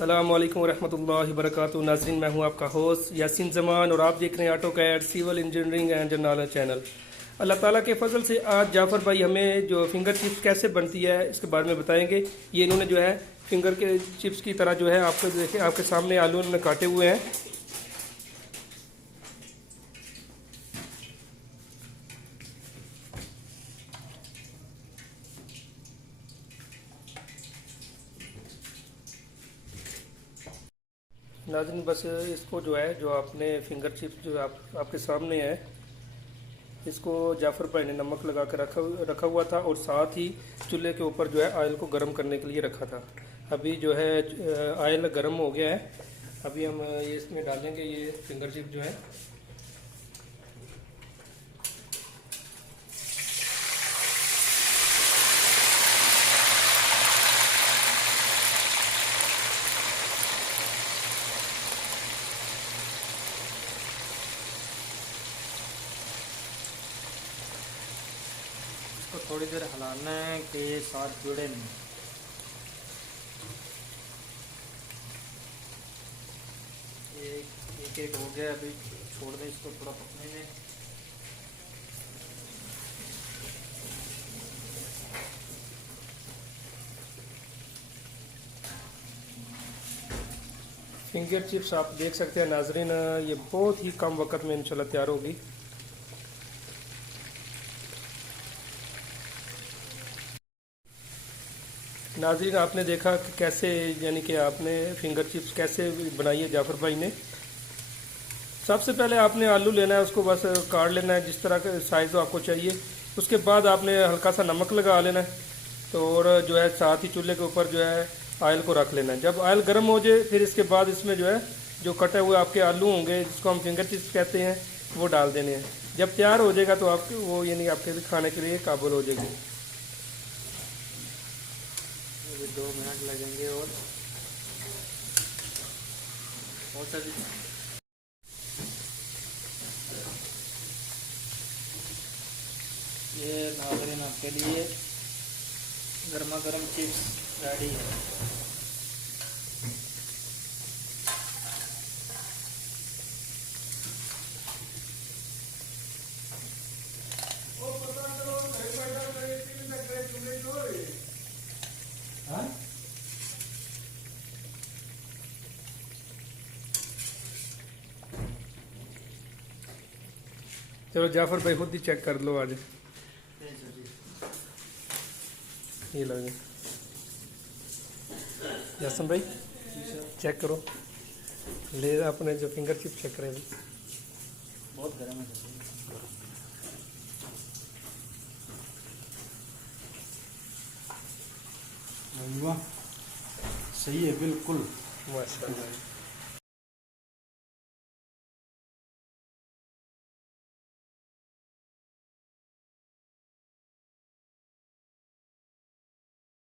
अस्सलाम वालेकुम रहमतुल्लाहि वबरकातुहू। नाज़रीन, मैं हूं आपका होस्ट यासीन जमान और आप देख रहे हैं AutoCAD civil engineering and general channel. Allah ताला के फजल से आज जाफ़र भाई हमें जो फिंगर चिप्स कैसे बनती है इसके बारे में बताएंगे। ये इन्होंने जो है फिंगर के चिप्स की तरह जो है आपको देखे आपके सामने आलू उन्होंने काटे हुए हैं। नाज़रीन, बस इसको जो है जो आपने फिंगर चिप्स जो आपके सामने है, इसको जाफ़र भाई ने नमक लगा कर रखा हुआ था और साथ ही चूल्हे के ऊपर जो है ऑयल को गर्म करने के लिए रखा था। अभी जो है ऑयल गर्म हो गया है। अभी हम ये इसमें डालेंगे ये फिंगर चिप जो है। इसको थोड़ी देर हिलाना है कि ये साथ जुड़े नहीं। एक एक हो गया, अभी छोड़ दें इसको थोड़ा पकने में। फिंगर चिप्स आप देख सकते हैं नाजरीन, ये बहुत ही कम वक्त में इंशाल्लाह तैयार होगी। नाजरीन, आपने देखा कि कैसे यानी कि आपने फिंगर चिप्स कैसे बनाई है जाफ़र भाई ने। सबसे पहले आपने आलू लेना है, उसको बस काट लेना है जिस तरह का साइज़ आपको चाहिए। उसके बाद आपने हल्का सा नमक लगा लेना है तो और जो है साथ ही चूल्हे के ऊपर जो है ऑयल को रख लेना है। जब ऑयल गर्म हो जाए फिर इसके बाद इसमें जो है जो कटे हुए आपके आलू होंगे जिसको हम फिंगर चिप्स कहते हैं वो डाल देने हैं। जब तैयार हो जाएगा तो आपके वो यानी आपके खाने के लिए काबुल हो जाएगी। अभी 2 मिनट लगेंगे और सभी ये नाज़रीन आपके लिए गर्मा गर्म चिप्स रेडी है। चलो जाफ़र भाई खुद ही चेक कर लो आज। ये लो जी यासन भाई चेक करो, ले अपने जो फिंगर चिप चेक करें। बहुत गर्म है। वाह, सही है बिल्कुल। माशाल्लाह।